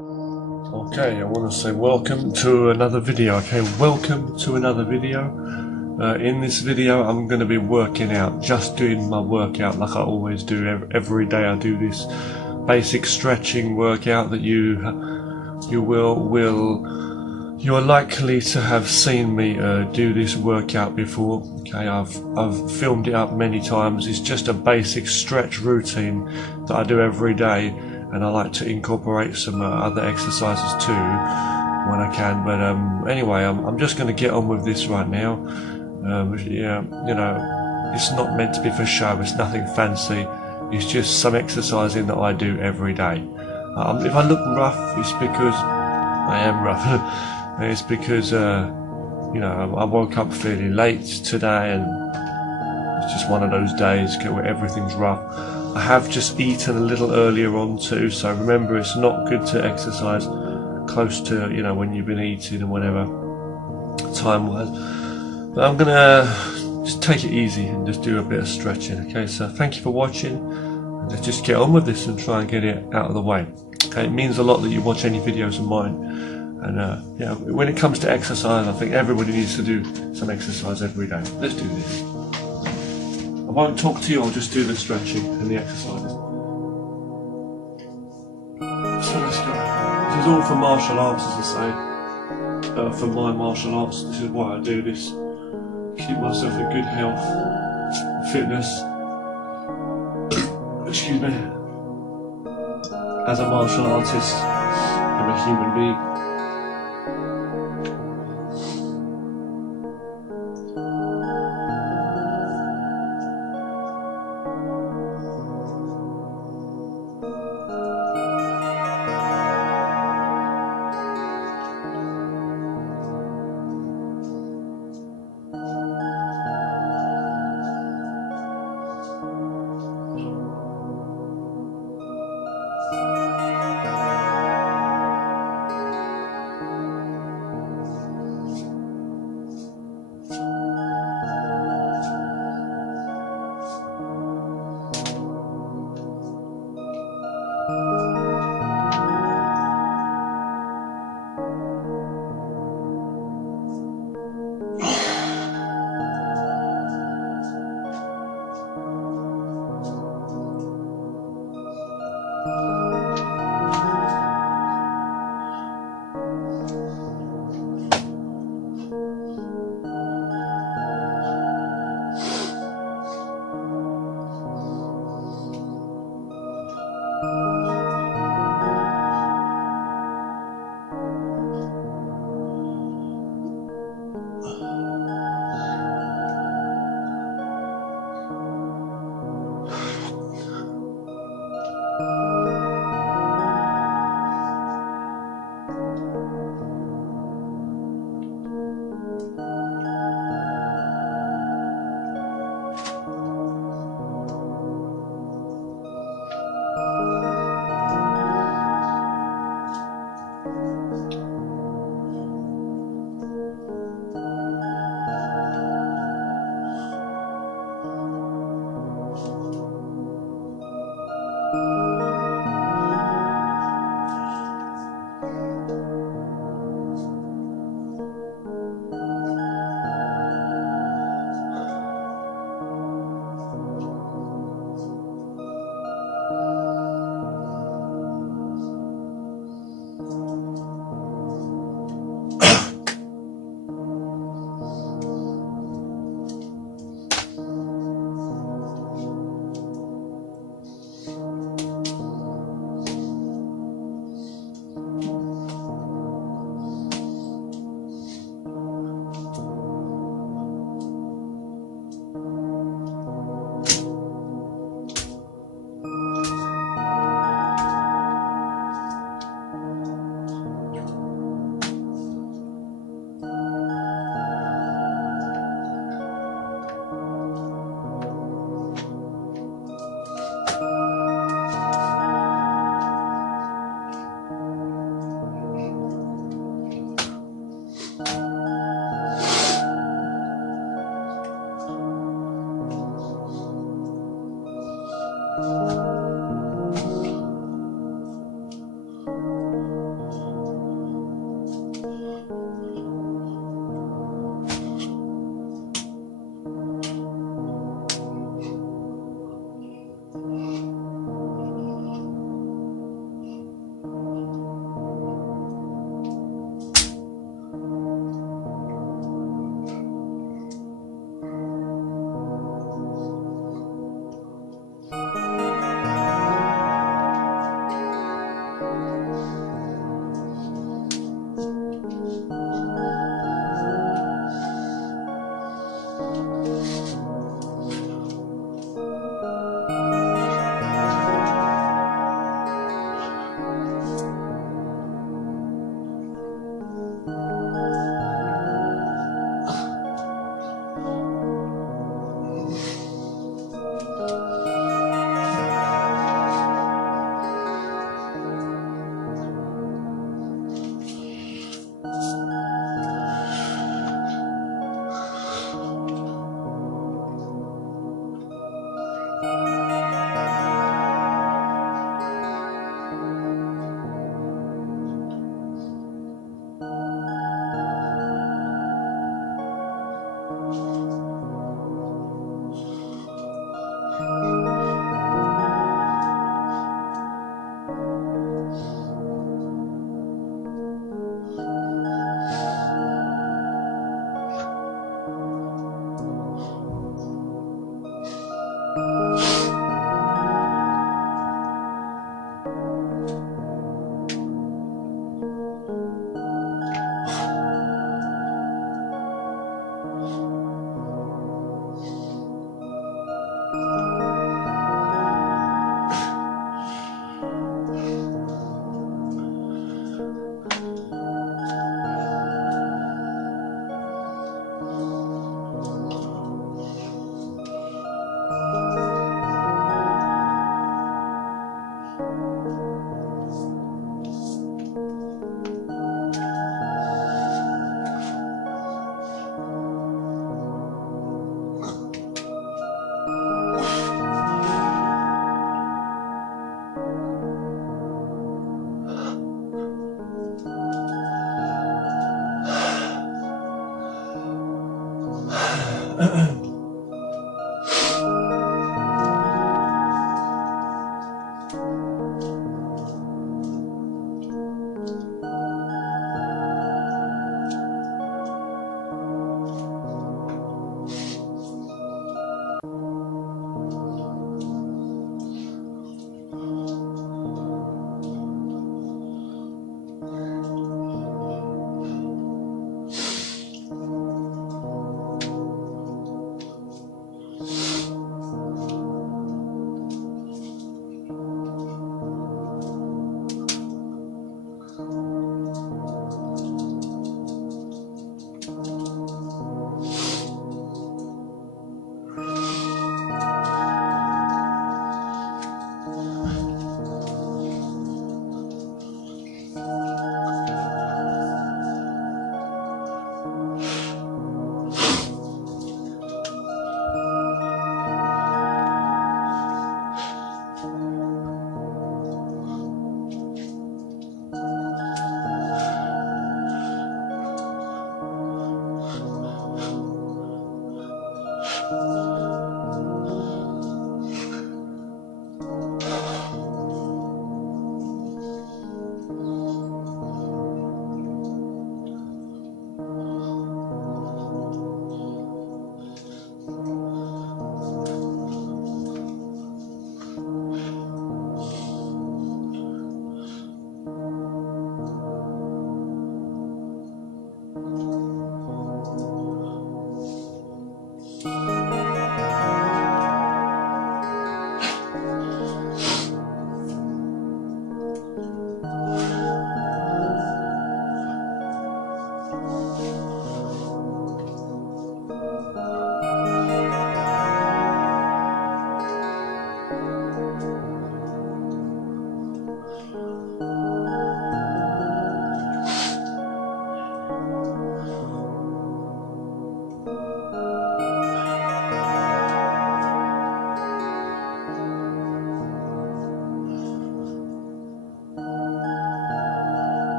Okay, I want to say welcome to another video. Okay, welcome to another video. In this video I'm going to be working out, just doing my workout like I always do. Every day I do this basic stretching workout that you are likely to have seen me do this workout before. Okay, I've filmed it up many times. It's just a basic stretch routine that I do every day, and I like to incorporate some other exercises too when I can. But anyway, I'm just going to get on with this right now. Yeah, you know, it's not meant to be for show. It's nothing fancy. It's just some exercising that I do every day. If I look rough, it's because I am rough. It's because you know, I woke up fairly late today, and it's just one of those days where everything's rough. I have just eaten a little earlier on too, so remember, it's not good to exercise close to, you know, when you've been eating and whatever time wise. But I'm gonna just take it easy and just do a bit of stretching. Okay, so thank you for watching, and let's just get on with this and try and get it out of the way. Okay, it means a lot that you watch any videos of mine. And yeah, when it comes to exercise, I think everybody needs to do some exercise every day. Let's do this. I won't talk to you, I'll just do the stretching and the exercises. So let's go. This is all for martial arts, as I say. For my martial arts, this is why I do this. Keep myself in good health, fitness. Excuse me. As a martial artist, I'm a human being.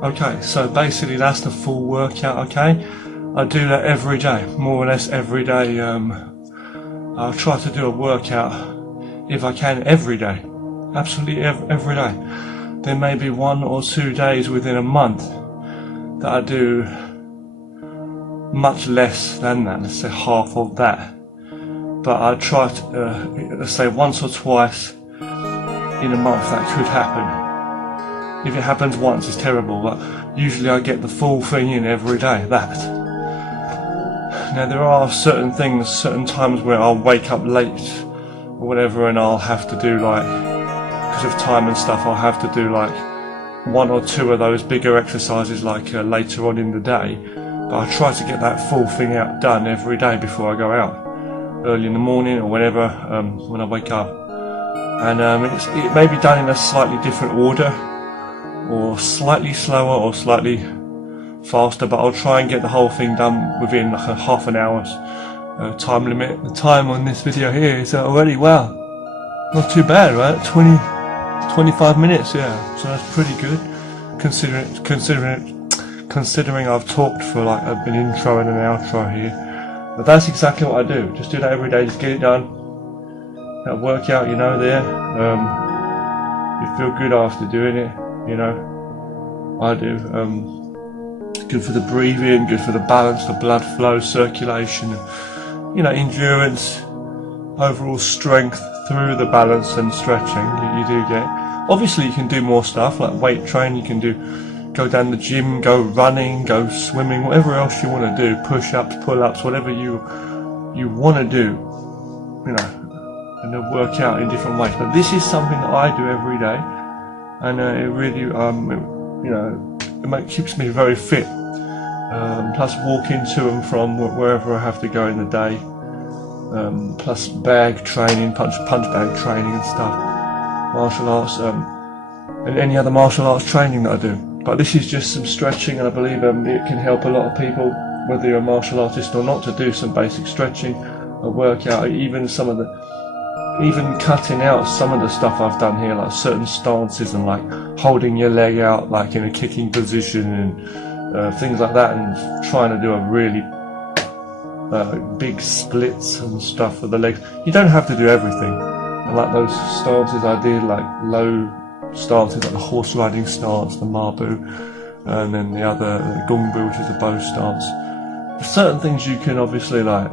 Okay, so basically that's the full workout, okay? I do that every day, more or less every day. I'll try to do a workout, if I can, every day. Absolutely every day. There may be 1 or 2 days within a month that I do much less than that, let's say half of that. But I try to, let's say once or twice in a month that could happen. If it happens once, it's terrible, but usually I get the full thing in every day, that. Now there are certain things, certain times where I'll wake up late or whatever, and I'll have to do like, because of time and stuff, I'll have to do like 1 or 2 of those bigger exercises like later on in the day. But I try to get that full thing done every day before I go out, early in the morning or whenever, when I wake up. And it may be done in a slightly different order, or slightly slower or slightly faster, but I'll try and get the whole thing done within like a half an hour's time limit. The time on this video here is already, wow, not too bad, right? 25 minutes, yeah, so that's pretty good considering I've talked for like an intro and an outro here. But that's exactly what I do. Just do that every day, just get it done. That workout, you know, there, you feel good after doing it. You know, I do. Good for the breathing, good for the balance, the blood flow, circulation, you know, endurance, overall strength through the balance and stretching you do get. Obviously you can do more stuff like weight training, you can go down the gym, go running, go swimming, whatever else you want to do, push-ups, pull-ups, whatever you want to do, you know, and then work out in different ways. But this is something that I do every day. And it really, you know, it keeps me very fit. Plus walking to and from wherever I have to go in the day. Plus bag training, punch bag training and stuff. Martial arts, and any other martial arts training that I do. But this is just some stretching, and I believe it can help a lot of people, whether you're a martial artist or not, to do some basic stretching, a workout, even cutting out some of the stuff I've done here, like certain stances and like holding your leg out like in a kicking position and things like that, and trying to do a really big splits and stuff with the legs. You don't have to do everything. And like those stances I did, like low stances, like the horse riding stance, the Mabu, and then the other, the Gungbu, which is the bow stance. There's certain things you can obviously like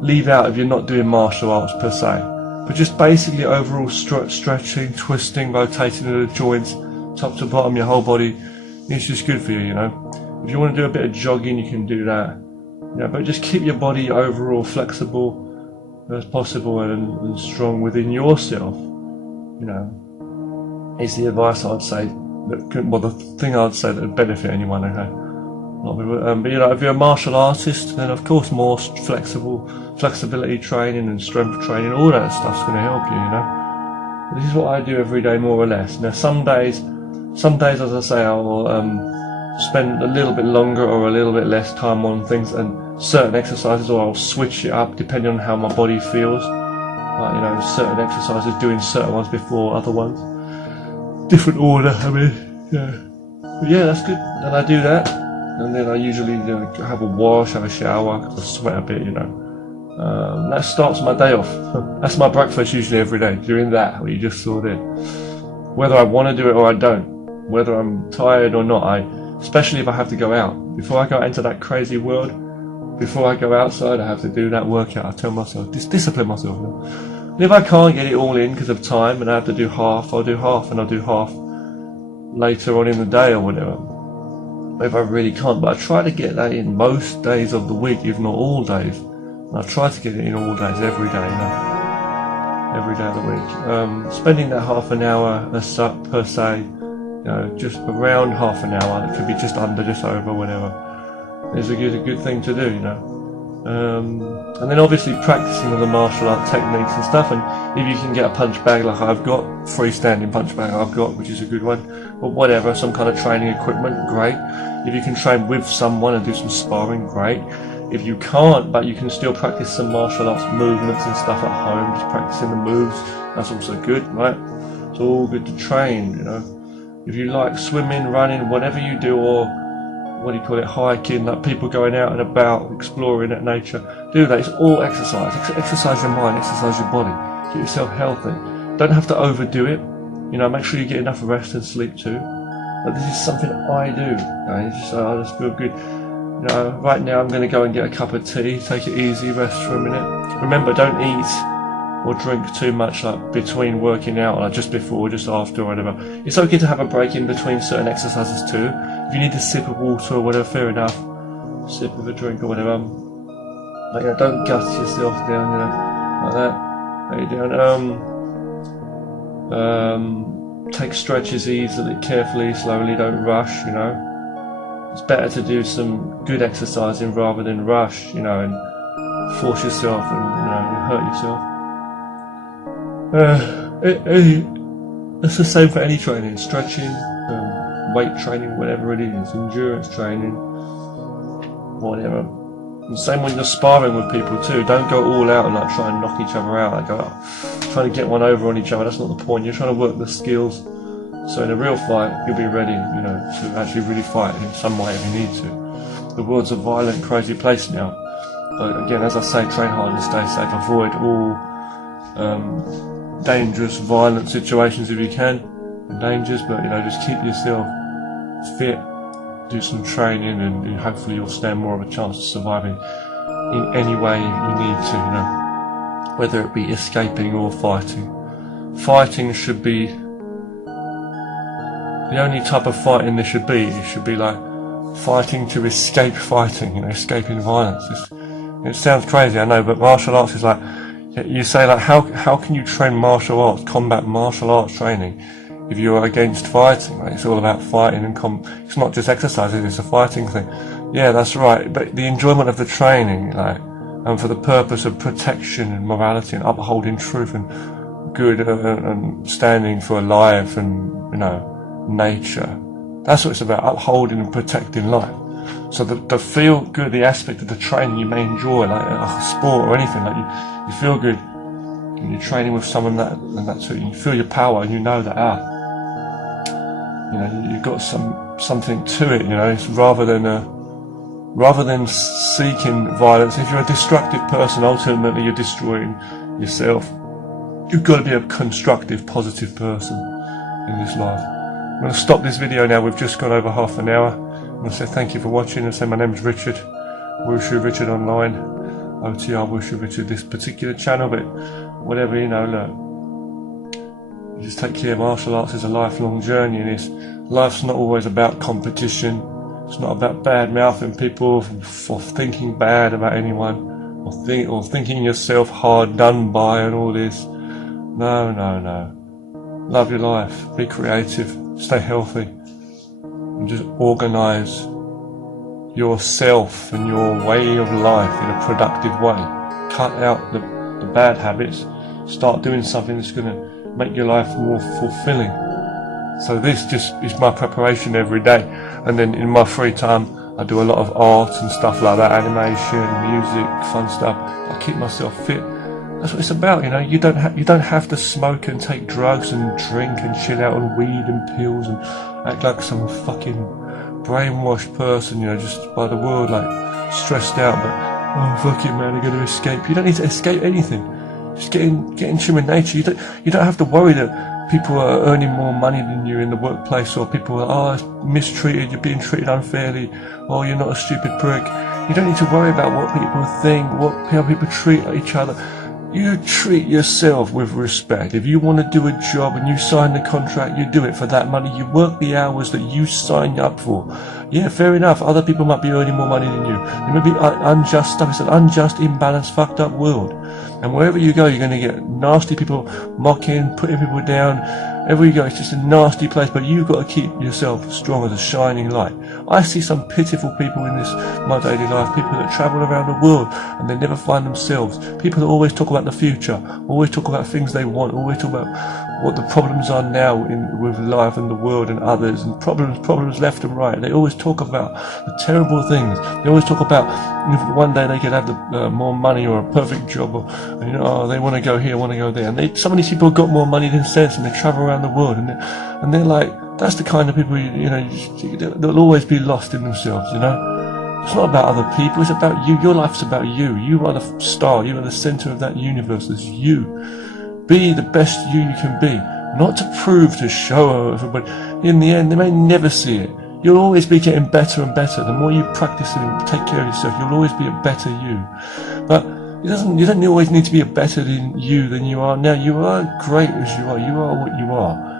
leave out if you're not doing martial arts per se. But just basically overall stretching, twisting, rotating the joints, top to bottom, your whole body, it's just good for you, you know. If you want to do a bit of jogging, you can do that. You know, but just keep your body overall flexible as possible and strong within yourself, you know, is the advice I'd say. The thing I'd say that would benefit anyone, okay? But you know, if you're a martial artist, then of course more flexibility training and strength training, all that stuff's going to help you, you know. This is what I do every day, more or less. Now, some days, as I say, I will spend a little bit longer or a little bit less time on things and certain exercises, or I'll switch it up depending on how my body feels. Like, you know, certain exercises, doing certain ones before other ones. Different order, I mean, yeah. But yeah, that's good, and I do that. And then I usually have a wash, have a shower, because I sweat a bit, you know. That starts my day off. That's my breakfast usually every day, doing that, what you just saw there. Whether I want to do it or I don't, whether I'm tired or not, especially if I have to go out. Before I go into that crazy world, before I go outside, I have to do that workout. I tell myself, discipline myself now. And if I can't get it all in because of time and I have to do half, I'll do half, and I'll do half later on in the day or whatever. If I really can't, but I try to get that in most days of the week, if not all days. And I try to get it in all days, every day, you know, every day of the week. Spending that half an hour per se, you know, just around half an hour, it could be just under, just over, whatever, is a good thing to do, you know. And then obviously practicing all the martial art techniques and stuff, and if you can get a punch bag like I've got, freestanding punch bag I've got, which is a good one, or whatever, some kind of training equipment, great. If you can train with someone and do some sparring, great. If you can't, but you can still practice some martial arts movements and stuff at home, just practicing the moves, that's also good, right? It's all good to train, you know. If you like swimming, running, whatever you do, or what do you call it, hiking, like people going out and about, exploring at nature, do that. It's all exercise. Exercise your mind, exercise your body. Get yourself healthy. Don't have to overdo it. You know, make sure you get enough rest and sleep too. But this is something I do. I just feel good. You know, right now I'm going to go and get a cup of tea, take it easy, rest for a minute. Remember, don't eat or drink too much, like between working out, like just before, just after, or whatever. It's okay to have a break in between certain exercises too. If you need a sip of water or whatever, fair enough. Sip of a drink or whatever. But yeah, don't gut yourself down, you know, like that. How you doing? Take stretches easily, carefully, slowly. Don't rush, you know. It's better to do some good exercising rather than rush, you know, and force yourself and, you know, hurt yourself. It's the same for any training, stretching, weight training, whatever it is, endurance training, whatever. And same when you're sparring with people too. Don't go all out and like try and knock each other out, like trying to get one over on each other. That's not the point. You're trying to work the skills. So in a real fight, you'll be ready, you know, to actually really fight in some way if you need to. The world's a violent, crazy place now. But again, as I say, train hard and stay safe. Avoid all dangerous, violent situations if you can. Dangers, but you know, just keep yourself fit. Do some training, and hopefully you'll stand more of a chance of surviving in any way you need to. You know, whether it be escaping or fighting. Fighting should be the only type of fighting there should be. It should be like fighting to escape fighting, you know, escaping violence. It sounds crazy, I know, but martial arts is like, you say like, how can you train martial arts, combat martial arts training, if you're against fighting? Right? It's all about fighting and it's not just exercises, it's a fighting thing. Yeah, that's right, but the enjoyment of the training, like, and for the purpose of protection and morality and upholding truth and good and standing for life and, you know, nature. That's what it's about, upholding and protecting life. So the feel good, the aspect of the training you may enjoy, like a sport or anything, like you feel good when you're training with someone that's it, you feel your power and you know that you know, you've got something to it, you know. It's rather than seeking violence. If you're a destructive person, ultimately you're destroying yourself. You've got to be a constructive, positive person in this life. I'm going to stop this video now. We've just gone over half an hour. I'm going to say thank you for watching and say my name is Richard, Wushu Richard Online, OTR Wushu Richard, this particular channel, but whatever, you know, look, you just take care. Martial arts is a lifelong journey, and life's not always about competition. It's not about bad mouthing people for thinking bad about anyone, or thinking yourself hard done by and all this. No. Love your life, be creative, stay healthy, and just organise yourself and your way of life in a productive way. Cut out the bad habits, start doing something that's going to make your life more fulfilling. So this just is my preparation every day, and then in my free time I do a lot of art and stuff like that, animation, music, fun stuff. I keep myself fit. That's what it's about, you know. You don't have to smoke and take drugs and drink and chill out on weed and pills and act like some fucking brainwashed person, you know, just by the world, like stressed out. But oh fuck it, man, I'm gonna escape. You don't need to escape anything. Just get in tune with nature. You don't have to worry that people are earning more money than you in the workplace, or people are mistreated, you're being treated unfairly, or you're not a stupid prick. You don't need to worry about what people think, how people treat each other. You treat yourself with respect. If you want to do a job and you sign the contract, you do it for that money. You work the hours that you sign up for. Yeah, fair enough. Other people might be earning more money than you. There may be unjust stuff. It's an unjust, imbalanced, fucked up world. And wherever you go, you're going to get nasty people mocking, putting people down. Everywhere you go, it's just a nasty place. But you've got to keep yourself strong as a shining light. I see some pitiful people in my daily life. People that travel around the world and they never find themselves. People that always talk about the future, always talk about things they want, always talk about what the problems are now with life and the world and others, and problems left and right. They always talk about the terrible things. They always talk about if one day they could have more money or a perfect job, or you know, they want to go here, want to go there. And some of these people have got more money than sense, and they travel around the world, and they're like, That's the kind of people, they'll always be lost in themselves, It's not about other people, it's about you. Your life's about you. You are the star, you are the center of that universe. It's you. Be the best you can be. Not to prove, to show everybody. In the end, they may never see it. You'll always be getting better and better. The more you practice and take care of yourself, you'll always be a better you. But you don't always need to be a better than you are now. You are great as you are. You are what you are.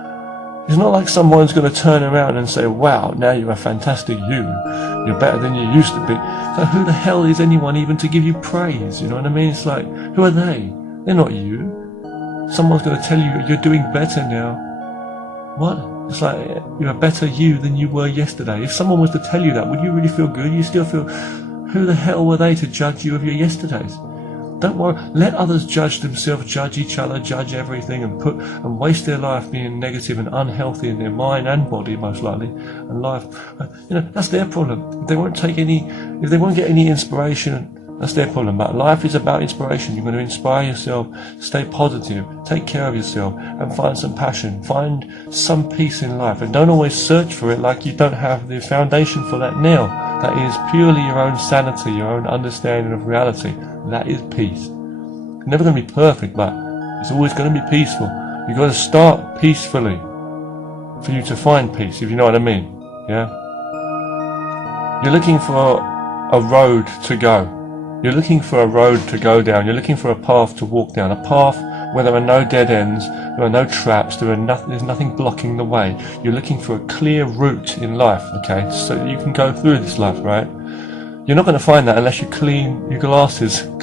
It's not like someone's going to turn around and say, wow, now you're a fantastic you. You're better than you used to be. So who the hell is anyone even to give you praise? You know what I mean? It's like, who are they? They're not you. Someone's going to tell you you're doing better now. What? It's like you're a better you than you were yesterday. If someone was to tell you that, would you really feel good? You still feel, who the hell were they to judge you of your yesterdays? Don't worry. Let others judge themselves, judge each other, judge everything, and waste their life being negative and unhealthy in their mind and body, most likely, and life. That's their problem. If they won't get any inspiration, that's their problem. But life is about inspiration. You're going to inspire yourself, stay positive, take care of yourself, and find some passion. Find some peace in life, and don't always search for it like you don't have the foundation for that now. That is purely your own sanity, your own understanding of reality. That is peace. It's never going to be perfect, but it's always going to be peaceful. You've got to start peacefully for you to find peace, if you know what I mean. Yeah? You're looking for a road to go. You're looking for a road to go down. You're looking for a path to walk down. A path where there are no dead ends, there are no traps, there's nothing blocking the way. You're looking for a clear route in life, okay? So that you can go through this life, right? You're not going to find that unless you clear your glasses up,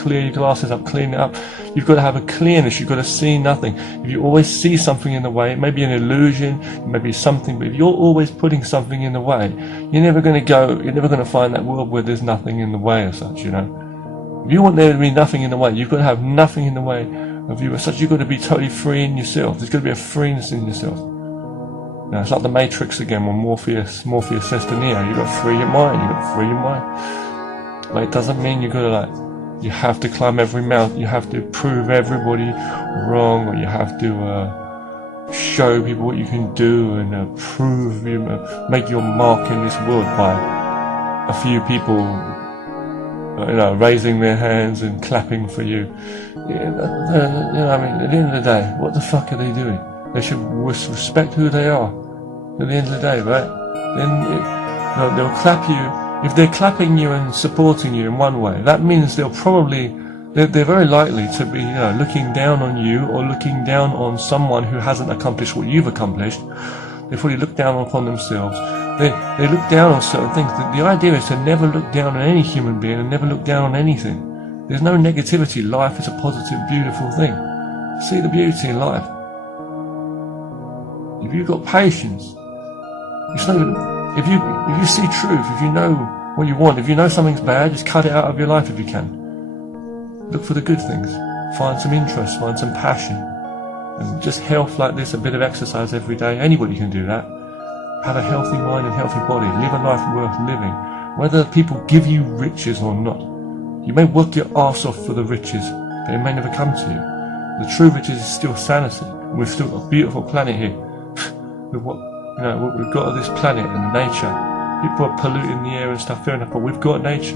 clean it up. You've got to have a clearness. You've got to see nothing. If you always see something in the way, it may be an illusion, it may be something, but if you're always putting something in the way, you're never going to find that world where there's nothing in the way as such, If you want there to be nothing in the way, you've got to have nothing in the way of you as such. You've got to be totally free in yourself. There's got to be a freeness in yourself. Now, it's like the Matrix again, when Morpheus says to Neo, you've got to free your mind, But it doesn't mean you have to climb every mountain, you have to prove everybody wrong, or you have to show people what you can do and make your mark in this world by a few people raising their hands and clapping for you. At the end of the day, what the fuck are they doing? They should respect who they are. At the end of the day, right? Then they'll clap you. If they're clapping you and supporting you in one way, that means they're very likely to be, looking down on you or looking down on someone who hasn't accomplished what you've accomplished. They probably look down upon themselves. They look down on certain things. The idea is to never look down on any human being and never look down on anything. There's no negativity. Life is a positive, beautiful thing. See the beauty in life. If you've got patience, if you see truth, if you know what you want, if you know something's bad, just cut it out of your life if you can. Look for the good things. Find some interest, find some passion. And just health like this, a bit of exercise every day. Anybody can do that. Have a healthy mind and healthy body. Live a life worth living. Whether people give you riches or not. You may work your arse off for the riches, but it may never come to you. The true riches is still sanity. And we've still got a beautiful planet here. With what we've got this planet and nature. People are polluting the air and stuff, fair enough, but we've got nature.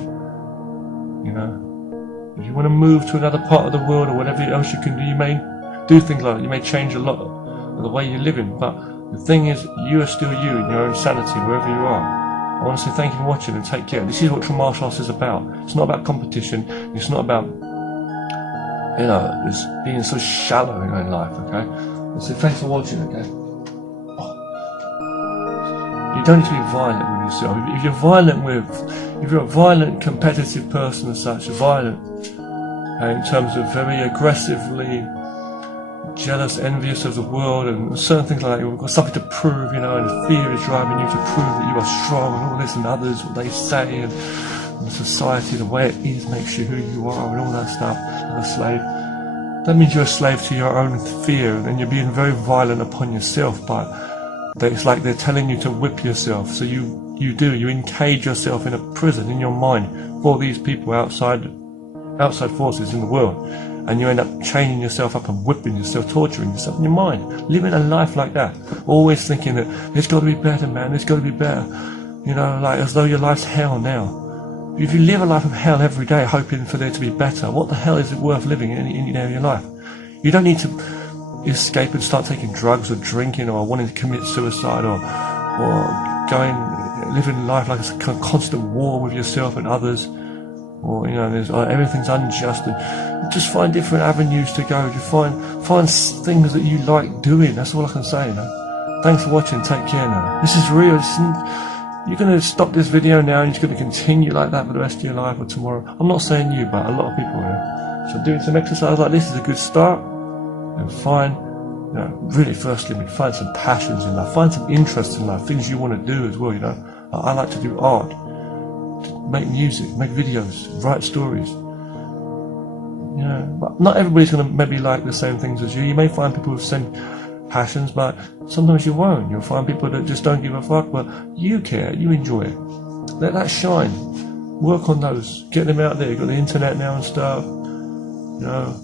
If you want to move to another part of the world or whatever else you can do, you may do things like that. You may change a lot of the way you're living, but the thing is, you are still you in your own sanity, wherever you are. I want to say thank you for watching and take care. This is what true martial arts is about. It's not about competition. It's not about, it's being so shallow in life, okay? So thanks for watching, okay? You don't need to be violent with yourself. If you're a violent, competitive person as such, violent, in terms of very aggressively jealous, envious of the world and certain things like that, you've got something to prove, and fear is driving you to prove that you are strong and all this, and others, what they say, and society, the way it is, makes you who you are and all that stuff, like a slave. That means you're a slave to your own fear, and you're being very violent upon yourself, but it's like they're telling you to whip yourself. So you encage yourself in a prison in your mind for these people outside forces in the world. and you end up chaining yourself up and whipping yourself, torturing yourself in your mind, living a life like that, always thinking that it's got to be better, man, it's got to be better, you know, like as though your life's hell now. If you live a life of hell every day hoping for there to be better, what the hell is it worth living in any day of your life? You don't need to escape and start taking drugs or drinking or wanting to commit suicide or living life like it's a constant war with yourself and others, or you know, everything's unjust. And just find different avenues to go. Just find things that you like doing. That's all I can say. You know. Thanks for watching. Take care now. This is real. You're going to stop this video now and you're just going to continue like that for the rest of your life or tomorrow. I'm not saying you, but a lot of people are. So doing some exercise like this is a good start. And find, you know, really firstly, find some passions in life. Find some interests in life, things you want to do as well, you know. I like to do art, make music, make videos, write stories. You know, but not everybody's going to maybe like the same things as you. You may find people with the same passions, but sometimes you won't. You'll find people that just don't give a fuck, but you care, you enjoy it. Let that shine. Work on those. Get them out there. You've got the internet now and stuff. You know,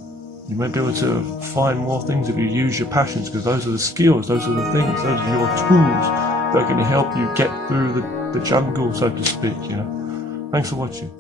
you may be able to find more things if you use your passions, because those are the skills, those are the things, those are your tools that are going to help you get through the jungle, so to speak, you know. Thanks for watching.